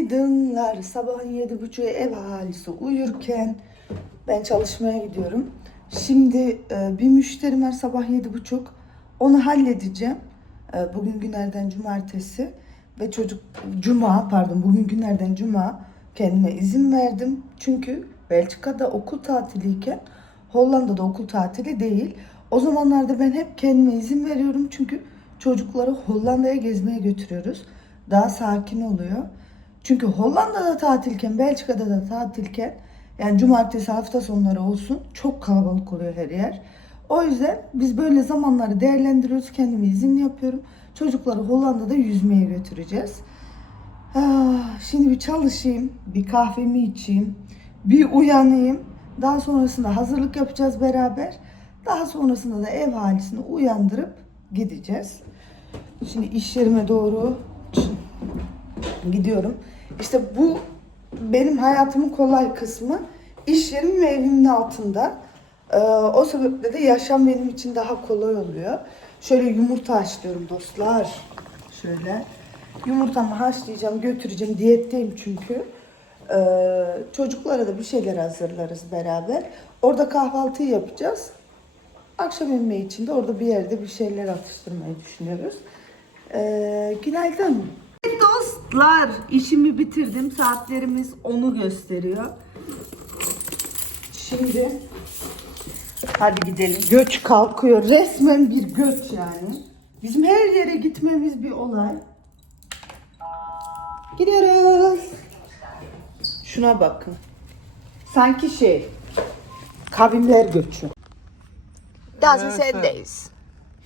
Günaydınlar. Sabahın yedi buçuğu ev ahalisi uyurken ben çalışmaya gidiyorum. Şimdi e, bir müşterim var sabah yedi buçuk. Onu halledeceğim. E, bugün günlerden cumartesi ve çocuk cuma pardon bugün günlerden cuma kendime izin verdim. Çünkü Belçika'da okul tatiliyken Hollanda'da okul tatili değil. O zamanlarda ben hep kendime izin veriyorum çünkü çocukları Hollanda'ya gezmeye götürüyoruz. Daha sakin oluyor. Çünkü Hollanda'da tatilken, Belçika'da da tatilken yani cumartesi hafta sonları olsun çok kalabalık oluyor her yer. O yüzden biz böyle zamanları değerlendiriyoruz. Kendime izin yapıyorum. Çocukları Hollanda'da yüzmeye götüreceğiz. Ah, şimdi bir çalışayım, bir kahvemi içeyim, bir uyanayım. Daha sonrasında hazırlık yapacağız beraber. Daha sonrasında da ev halisini uyandırıp gideceğiz. Şimdi iş yerime doğru gidiyorum. İşte bu benim hayatımın kolay kısmı. İş yerim ve evimin altında. Ee, o sebeple de yaşam benim için daha kolay oluyor. Şöyle yumurta haşlıyorum dostlar. Şöyle. Yumurtamı haşlayacağım, götüreceğim. Diyetteyim çünkü. Ee, çocuklara da bir şeyler hazırlarız beraber. Orada kahvaltıyı yapacağız. Akşam yemeği için de orada bir yerde bir şeyler atıştırmayı düşünüyoruz. Ee, günaydın. Dostlar işimi bitirdim. Saatlerimiz onu gösteriyor. Şimdi hadi gidelim. Göç kalkıyor. Resmen bir göç yani. Bizim her yere gitmemiz bir olay. Gidiyoruz. Şuna bakın. Sanki şey kavimler göçü. Dazı Evet, sendeyiz.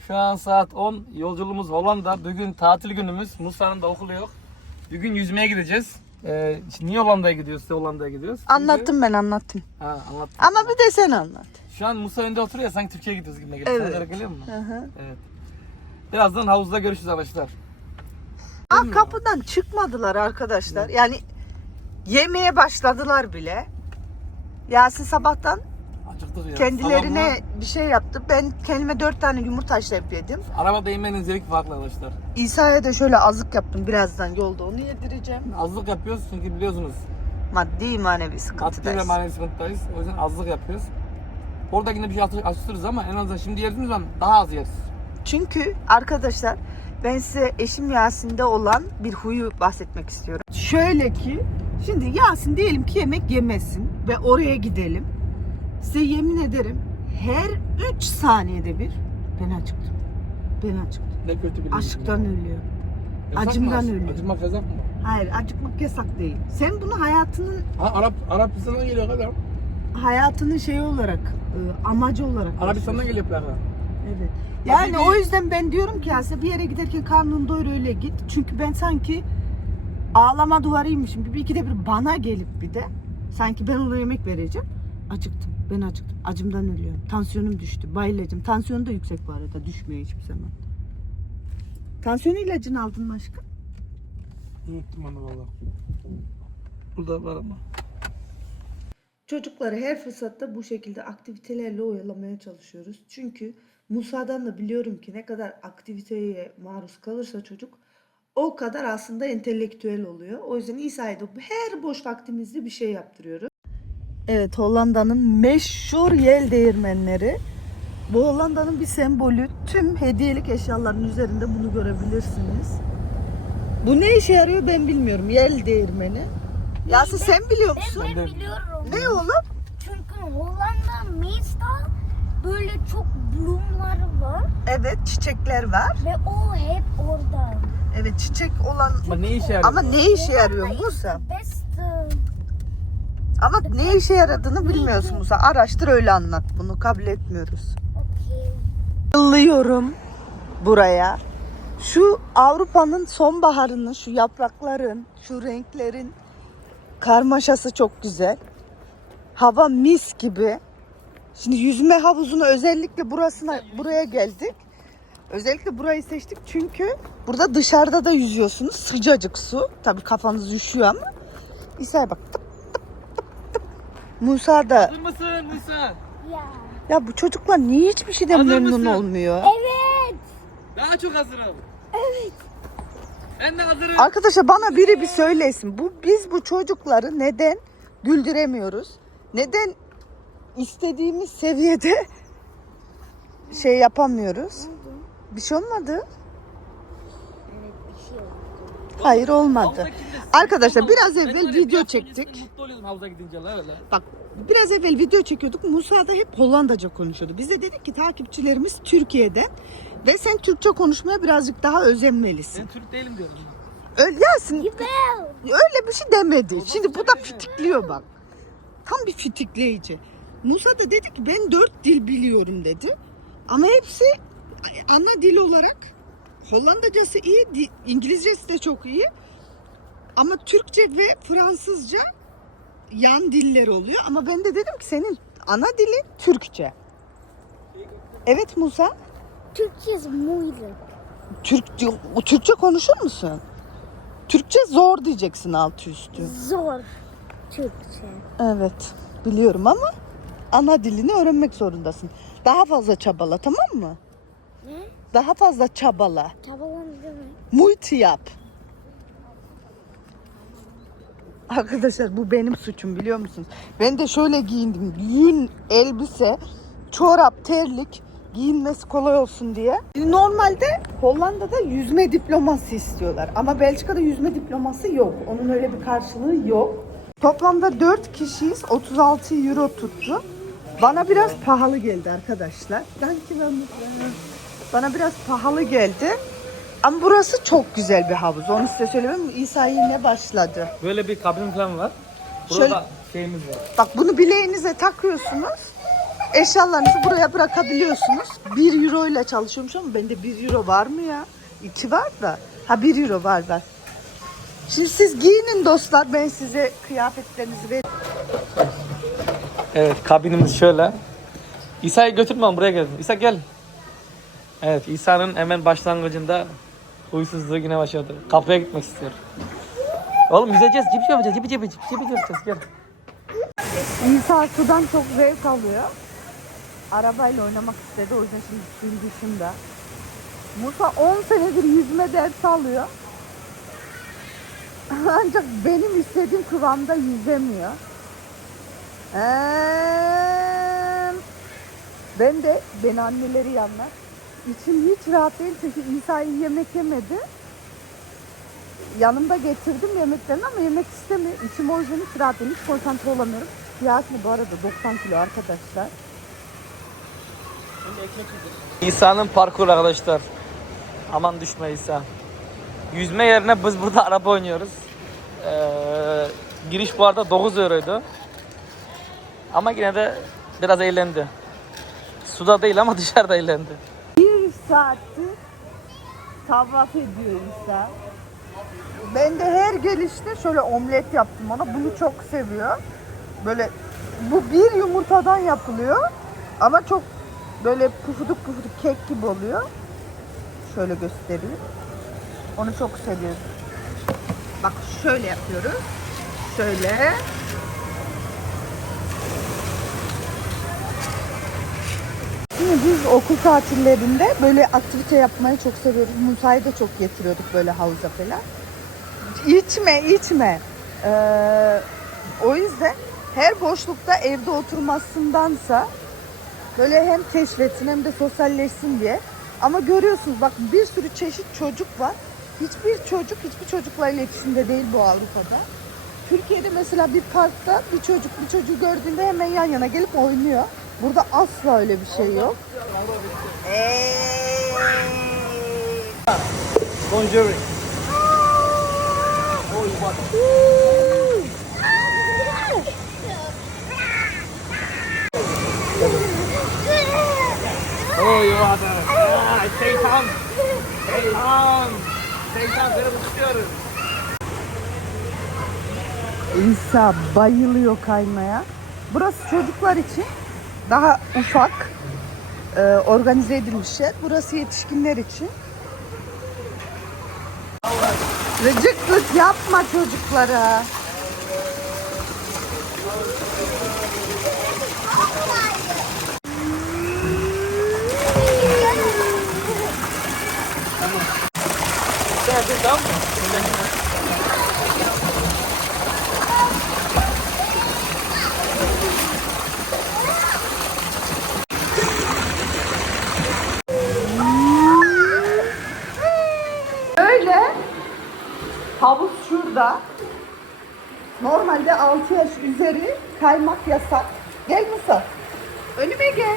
Şu an saat 10. Yolculuğumuz Hollanda. Bugün tatil günümüz. Musa'nın da okulu yok. Bugün yüzmeye gideceğiz. Ee, şimdi niye Hollanda'ya gidiyoruz? Size Hollanda'ya gidiyoruz. Anlattım ben anlattım. Ha anlat. Ama bir de sen anlat. Şu an Musa önde oturuyor sanki Türkiye'ye gidiyoruz gibi geliyor. Sana Evet. göre geliyor mu? Hı hı. Evet. Birazdan havuzda görüşürüz arkadaşlar. Aa, kapıdan çıkmadılar arkadaşlar. Yani yemeye başladılar bile. Yasin sabahtan Acıktık ya. kendilerine Sabah bir şey yaptı. Ben kendime dört tane yumurta haşlayıp yedim. Arabada yemenin zevki farklı arkadaşlar. İsa'ya da şöyle azık yaptım. Birazdan yolda onu yedireceğim. Azlık yapıyoruz çünkü biliyorsunuz. Maddi manevi Maddi ve sıkıntıdayız. manevi sıkıntıdayız. O yüzden azlık yapıyoruz. Orada yine bir şey atıştırırız ama en azından şimdi yediğimiz zaman daha az yeriz. Çünkü arkadaşlar ben size eşim Yasin'de olan bir huyu bahsetmek istiyorum. Şöyle ki şimdi Yasin diyelim ki yemek yemesin ve oraya gidelim. Size yemin ederim her 3 saniyede bir ben acıktım. Ben acıktım. Ne kötü bir Açlıktan ölüyor. Yasak mı acımdan aç- ölüyor. Acımak yasak mı? Hayır acıkmak yasak değil. Sen bunu hayatının Ha, Arap Arapistan'dan geliyor kadar. hayatının şeyi olarak e, amacı olarak. Arabistan'dan geliyor plaka. Evet. Yani bir- o yüzden ben diyorum ki aslında bir yere giderken karnını doyur öyle git. Çünkü ben sanki ağlama duvarıymışım gibi ikide bir bana gelip bir de sanki ben ona yemek vereceğim. Acıktım. Ben acıktım. Acımdan ölüyorum. Tansiyonum düştü. Bayılacağım. Tansiyonu da yüksek bu arada. Düşmüyor hiçbir zaman. Tansiyon ilacını aldın mı aşkım? Unuttum onu valla. Burada var ama. Çocukları her fırsatta bu şekilde aktivitelerle oyalamaya çalışıyoruz. Çünkü Musa'dan da biliyorum ki ne kadar aktiviteye maruz kalırsa çocuk o kadar aslında entelektüel oluyor. O yüzden İsa'ya da her boş vaktimizde bir şey yaptırıyoruz. Evet Hollanda'nın meşhur yel değirmenleri. Bu Hollanda'nın bir sembolü. Tüm hediyelik eşyaların üzerinde bunu görebilirsiniz. Bu ne işe yarıyor ben bilmiyorum. Yel değirmeni. Yasin sen biliyor musun? Ben de- biliyorum. Ne oğlum? Çünkü Hollanda Mees'ta böyle çok bloomları var Evet çiçekler var. ve o hep orada. Evet çiçek olan Ama ne işe yarıyor? ama ne işe yarıyor Musa? best, Ama ne işe yaradığını bilmiyorsun Musa. Araştır öyle anlat. Bunu kabul etmiyoruz. Yıllıyorum buraya. Şu Avrupa'nın sonbaharının, şu yaprakların, şu renklerin karmaşası çok güzel. Hava mis gibi. Şimdi yüzme havuzuna özellikle burasına buraya geldik. Özellikle burayı seçtik çünkü burada dışarıda da yüzüyorsunuz. Sıcacık su. Tabii kafanız üşüyor ama. İsa'ya bak. Tıp. Musa da Hazır mısın Musa? Ya. ya bu çocuklar niye hiçbir şeyden Hazır memnun mısın? olmuyor? Evet. Daha çok hazırım. Ben de hazırım. Arkadaşlar bana biri bir söylesin. Bu biz bu çocukları neden güldüremiyoruz? Neden istediğimiz seviyede şey yapamıyoruz? Bir şey olmadı. Evet bir şey oldu. Hayır olmadı. Arkadaşlar biraz evvel video çektik. Mutlu oluyordum havuza gidince la öyle. Bak biraz evvel video çekiyorduk. Musa da hep Hollandaca konuşuyordu. Biz de dedik ki takipçilerimiz Türkiye'den ve sen Türkçe konuşmaya birazcık daha özenmelisin. Ben Türk değilim diyorum. Öyle Yasin öyle bir şey demedi. Şimdi bu da fitikliyor bak. Tam bir fitikleyici. Musa da dedi ki ben dört dil biliyorum dedi. Ama hepsi ana dil olarak Hollandacası iyi, İngilizcesi de çok iyi. Ama Türkçe ve Fransızca yan diller oluyor. Ama ben de dedim ki senin ana dilin Türkçe. Evet Musa. Türkçe is moeilijk. Türk, o Türkçe konuşur musun? Türkçe zor diyeceksin altı üstü. Zor. Türkçe. Evet biliyorum ama ana dilini öğrenmek zorundasın. Daha fazla çabala tamam mı? Ne? Daha fazla çabala. Tabalan demek. Multi yap. Arkadaşlar bu benim suçum biliyor musunuz? Ben de şöyle giyindim. Yün, elbise, çorap, terlik giyinmesi kolay olsun diye. Normalde Hollanda'da yüzme diploması istiyorlar. Ama Belçika'da yüzme diploması yok. Onun öyle bir karşılığı yok. Toplamda 4 kişiyiz. 36 euro tuttu. Bana biraz pahalı geldi arkadaşlar. Sanki ben bana biraz pahalı geldi. Ama burası çok güzel bir havuz. Onu size söyleyeyim. İsa yine başladı. Böyle bir kabin falan var. Burada Şöyle- şeyimiz var. Bak bunu bileğinize takıyorsunuz. Eşyalarınızı buraya bırakabiliyorsunuz. 1 euro ile çalışıyormuş ama bende 1 euro var mı ya? 2 var da. Ha 1 euro var var. Şimdi siz giyinin dostlar. Ben size kıyafetlerinizi vereyim. Evet kabinimiz şöyle. İsa'yı götürme oğlum, buraya gel. İsa gel. Evet İsa'nın hemen başlangıcında huysuzluğu yine başladı. Kapıya gitmek istiyor. Oğlum yüzeceğiz. Cipi yapacağız. Cipi cipi cipi cipi yapacağız. Gel. İsa sudan çok zevk alıyor. Arabayla oynamak istedi. O yüzden şimdi suyun dışında. Musa 10 senedir yüzme dersi alıyor. Ancak benim istediğim kıvamda yüzemiyor. Eee, ben de ben anneleri yanlar. İçim hiç rahat değil çünkü İsa'yı yemek yemedi. Yanımda getirdim yemeklerini ama yemek istemiyor. İçim o yüzden hiç rahat değil. Hiç konsantre olamıyorum. Yasin bu arada 90 kilo arkadaşlar. İsa'nın parkuru arkadaşlar. Aman düşme İsa. Yüzme yerine biz burada araba oynuyoruz. Ee, giriş bu arada 9 euroydu. Ama yine de biraz eğlendi. Suda değil ama dışarıda eğlendi. Saattir tavaf ediyor İsa. Ben de her gelişte şöyle omlet yaptım ona. Bunu çok seviyor. Böyle bu bir yumurtadan yapılıyor. Ama çok böyle pufuduk pufuduk kek gibi oluyor. Şöyle göstereyim. Onu çok seviyorum. Bak şöyle yapıyoruz. Şöyle. Şimdi biz okul tatillerinde böyle aktivite yapmayı çok seviyoruz. Musa'yı da çok getiriyorduk böyle havuza falan. İçme, içme. Ee, o yüzden her boşlukta evde oturmasındansa böyle hem keşfetsin hem de sosyalleşsin diye. Ama görüyorsunuz bak bir sürü çeşit çocuk var. Hiçbir çocuk hiçbir çocukla iletişimde değil bu Avrupa'da. Türkiye'de mesela bir parkta bir çocuk bir çocuğu gördüğünde hemen yan yana gelip oynuyor. Burada asla öyle bir şey yok. Bonjour. Oh you are the... Ah, şeytan. Şeytan. Şeytan seni tutuyoruz. İsa bayılıyor kaymaya. Burası çocuklar için daha ufak e, organize edilmiş yer. Burası yetişkinler için. Rıcıklık yapma çocuklara. Sen Hadi tamam mı? Böyle havuz şurada. Normalde 6 yaş üzeri kaymak yasak. Gel Musa. Önüme gel.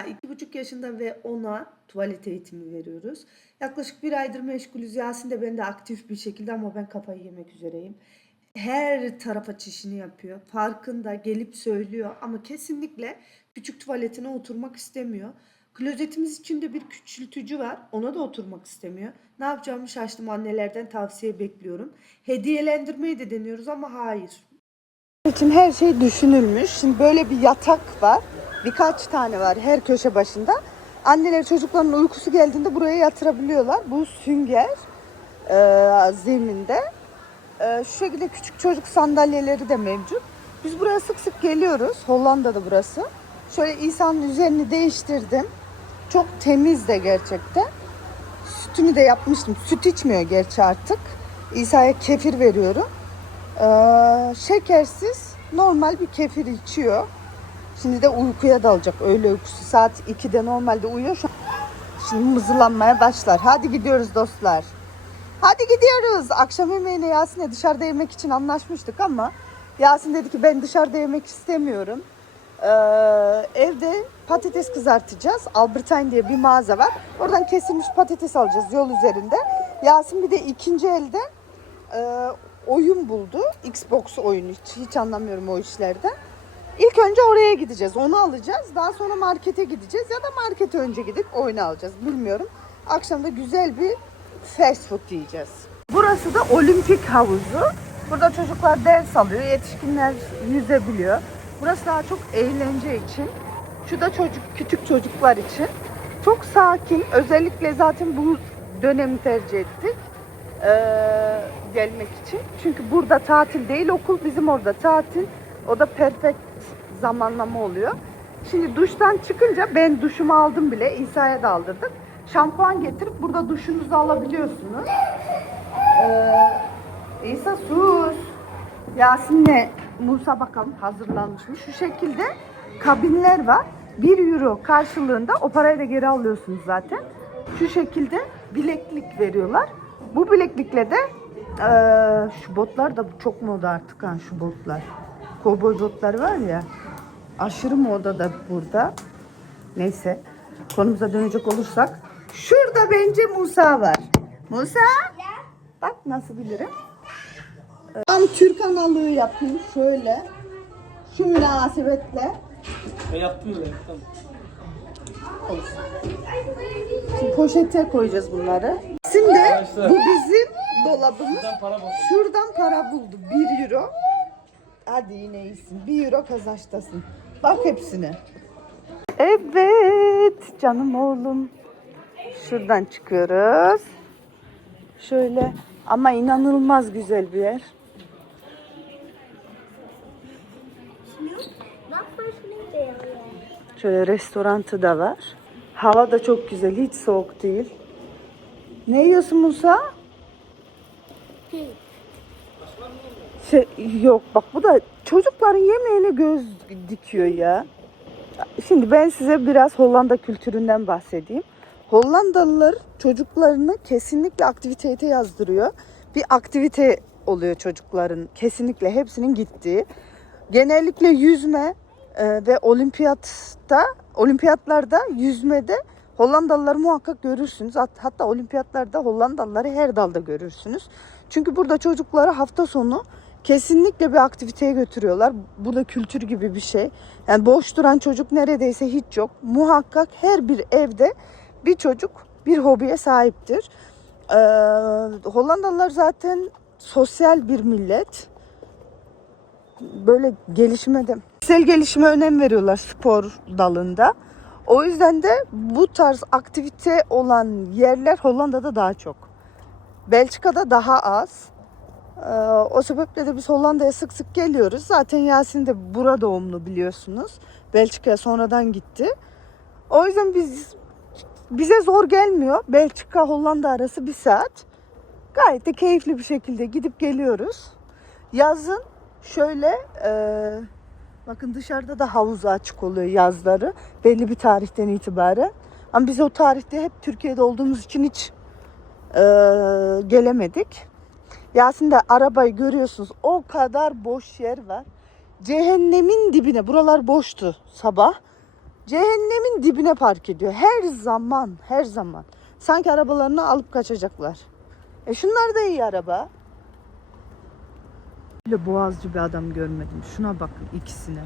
İki buçuk yaşında ve ona tuvalet eğitimi veriyoruz. Yaklaşık bir aydır meşgulüz. Yasin de ben de aktif bir şekilde ama ben kafayı yemek üzereyim. Her tarafa çişini yapıyor. Farkında gelip söylüyor ama kesinlikle küçük tuvaletine oturmak istemiyor. Klozetimiz içinde bir küçültücü var. Ona da oturmak istemiyor. Ne yapacağımı şaştım. Annelerden tavsiye bekliyorum. Hediyelendirmeyi de deniyoruz ama hayır için her şey düşünülmüş. Şimdi böyle bir yatak var. Birkaç tane var her köşe başında. Anneler çocukların uykusu geldiğinde buraya yatırabiliyorlar. Bu sünger e, zeminde. E, şu şekilde küçük çocuk sandalyeleri de mevcut. Biz buraya sık sık geliyoruz. Hollanda'da burası. Şöyle İsa'nın üzerini değiştirdim. Çok temiz de gerçekten. Sütünü de yapmıştım. Süt içmiyor gerçi artık. İsa'ya kefir veriyorum. Ee, şekersiz normal bir kefir içiyor. Şimdi de uykuya dalacak öğle uykusu. Saat 2'de normalde uyuyor. Şimdi mızılanmaya başlar. Hadi gidiyoruz dostlar. Hadi gidiyoruz. Akşam yemeğine Yasin'le dışarıda yemek için anlaşmıştık ama Yasin dedi ki ben dışarıda yemek istemiyorum. Ee, evde patates kızartacağız. Albertine diye bir mağaza var. Oradan kesilmiş patates alacağız yol üzerinde. Yasin bir de ikinci elden e, oyun buldu. Xbox oyunu hiç, hiç anlamıyorum o işlerden. İlk önce oraya gideceğiz. Onu alacağız. Daha sonra markete gideceğiz ya da markete önce gidip oyunu alacağız. Bilmiyorum. Akşam da güzel bir fast food yiyeceğiz. Burası da olimpik havuzu. Burada çocuklar ders alıyor. Yetişkinler yüzebiliyor. Burası daha çok eğlence için. Şu da çocuk küçük çocuklar için. Çok sakin. Özellikle zaten bu dönemi tercih ettik eee, gelmek için. Çünkü burada tatil değil okul bizim orada tatil. O da perfect zamanlama oluyor. Şimdi duştan çıkınca ben duşumu aldım bile. İsa'ya da aldırdık. Şampuan getirip burada duşunuzu alabiliyorsunuz. Ee, İsa sus. Yasin'le Musa bakalım hazırlanmış mı? Şu şekilde kabinler var. 1 euro karşılığında o parayı da geri alıyorsunuz zaten. Şu şekilde bileklik veriyorlar. Bu bileklikle de eee, şu botlar da çok moda artık ha şu botlar. Kovboy botlar var ya. Aşırı moda da burada. Neyse konumuza dönecek olursak. Şurada bence Musa var. Musa. Bak nasıl bilirim. Tam Türk analığı yapayım şöyle. Şu münasebetle. Ben yaptım bile. Tamam. Şimdi poşete koyacağız bunları. Arkadaşlar. bu bizim dolabımız. Para. Şuradan para buldu. 1 euro. Hadi yine iyisin. 1 euro kazançtasın. Bak hepsine. Evet canım oğlum. Şuradan çıkıyoruz. Şöyle ama inanılmaz güzel bir yer. Şöyle restorantı da var. Hava da çok güzel. Hiç soğuk değil. Ne yiyorsun Musa? Şey, yok bak bu da çocukların yemeğine göz dikiyor ya. Şimdi ben size biraz Hollanda kültüründen bahsedeyim. Hollandalılar çocuklarını kesinlikle aktiviteye yazdırıyor. Bir aktivite oluyor çocukların kesinlikle hepsinin gittiği. Genellikle yüzme e, ve olimpiyatta, olimpiyatlarda yüzmede Hollandalıları muhakkak görürsünüz. Hat- Hatta olimpiyatlarda Hollandalıları her dalda görürsünüz. Çünkü burada çocukları hafta sonu kesinlikle bir aktiviteye götürüyorlar. Bu da kültür gibi bir şey. Yani boş duran çocuk neredeyse hiç yok. Muhakkak her bir evde bir çocuk bir hobiye sahiptir. Ee, Hollandalılar zaten sosyal bir millet. Böyle gelişime de kişisel gelişime önem veriyorlar spor dalında. O yüzden de bu tarz aktivite olan yerler Hollanda'da daha çok. Belçika'da daha az. Ee, o sebeple de biz Hollanda'ya sık sık geliyoruz. Zaten Yasin de bura doğumlu biliyorsunuz. Belçika'ya sonradan gitti. O yüzden biz bize zor gelmiyor. Belçika Hollanda arası bir saat. Gayet de keyifli bir şekilde gidip geliyoruz. Yazın şöyle e, bakın dışarıda da havuzu açık oluyor yazları. Belli bir tarihten itibaren. Ama biz o tarihte hep Türkiye'de olduğumuz için hiç e, gelemedik. Yasin de arabayı görüyorsunuz. O kadar boş yer var. Cehennemin dibine. Buralar boştu sabah. Cehennemin dibine park ediyor. Her zaman, her zaman. Sanki arabalarını alıp kaçacaklar. E şunlar da iyi araba. Böyle boğazcı bir adam görmedim. Şuna bakın ikisine.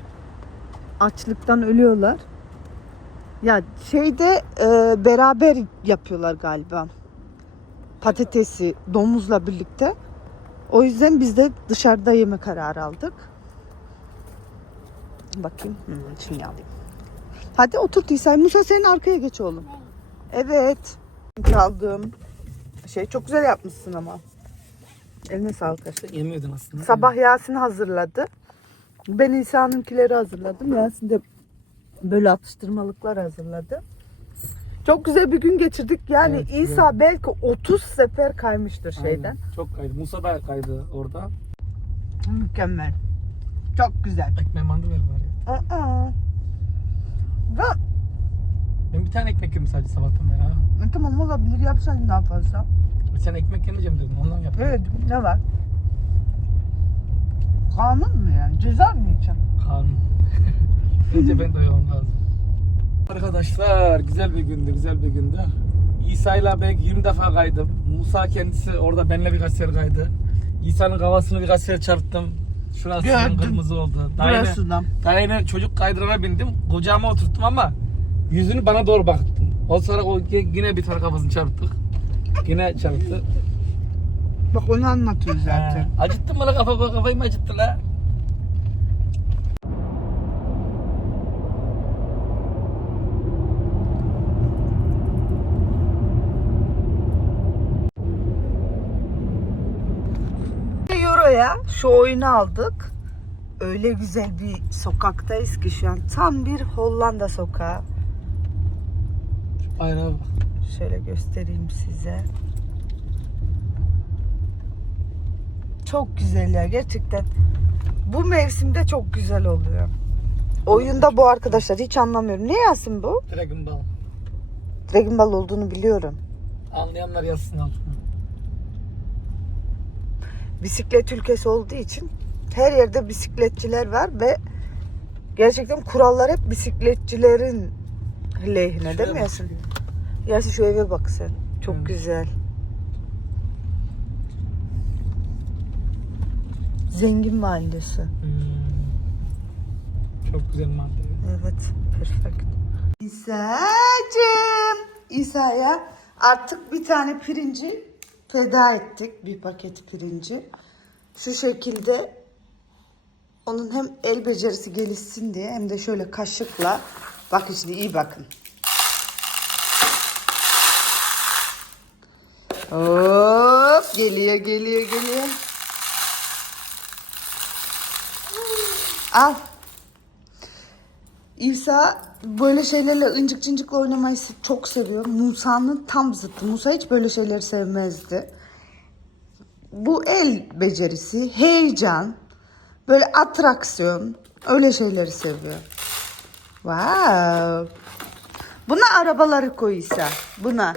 Açlıktan ölüyorlar. Ya şeyde e, beraber yapıyorlar galiba. Patatesi domuzla birlikte. O yüzden biz de dışarıda yeme kararı aldık. Bakayım. Hmm, şunu alayım. Hadi otur İsa'yı. Musa senin arkaya geç oğlum. Evet. Çaldım. Şey çok güzel yapmışsın ama. Eline sağlık aşkım. Yemiyordun aslında. Sabah Yasin hazırladı. Ben İsa'nınkileri hazırladım. Yasin de böyle atıştırmalıklar hazırladı. Çok güzel bir gün geçirdik. Yani Evet, İsa belki 30 sefer kaymıştır şeyden. Aynen. Çok kaydı. Musa da kaydı orada. Mükemmel. Çok güzel. Ekmeği mandı ver bari. Aa. Ve Ben bir tane ekmek yedim sadece sabahtan beri ha. e, tamam olabilir yapsaydın daha fazla. Sen ekmek yemeyeceğim dedin ondan yaptım. Evet ne var? Kanun mu yani? Ceza mı yiyeceğim? Kanun. Önce ben doyamam lazım. Arkadaşlar güzel bir gündü, güzel bir gündü. İsa'yla belki 20 defa kaydım. Musa kendisi orada benimle birkaç sefer kaydı. İsa'nın kafasını birkaç sefer çarptım. Şurası Gördüm. kırmızı oldu. Daha yine, Burasından. daha yine çocuk kaydırana bindim. Kucağıma oturttum ama yüzünü bana doğru baktım. O sonra o yine bir tane kafasını çarptık. Yine çarptı. Bak onu anlatıyor zaten. He. Acıttın mı la kafa kafayı mı acıttı la? Euro'ya şu oyunu aldık. Öyle güzel bir sokaktayız ki şu an. Tam bir Hollanda sokağı. Bayrağa bak. Şöyle göstereyim size. Çok güzel ya gerçekten. Bu mevsimde çok güzel oluyor. Oyunda bu arkadaşlar hiç anlamıyorum. Ne yazsın bu? Dragon Ball. Dragon Ball olduğunu biliyorum. Anlayanlar yazsın altına. bisiklet ülkesi olduğu için her yerde bisikletçiler var ve gerçekten kurallar hep bisikletçilerin lehine değil Şuraya mi bak. Yasin? Yasin şu eve bak sen. Çok Evet. güzel. Zengin mahallesi. Hmm. Çok güzel madde. Evet, perfect. İsa'cığım. İsa'ya artık bir tane pirinci feda ettik. Bir paket pirinci. Şu şekilde onun hem el becerisi gelişsin diye hem de şöyle kaşıkla bakın şimdi iyi bakın. Hop geliyor geliyor geliyor. Al. İsa böyle şeylerle ıncık cıncıkla oynamayı çok seviyor. Musa'nın tam zıttı. Musa hiç böyle şeyleri sevmezdi. Bu el becerisi, heyecan, böyle atraksiyon, öyle şeyleri seviyor. Wow. Buna arabaları koy İsa. Buna.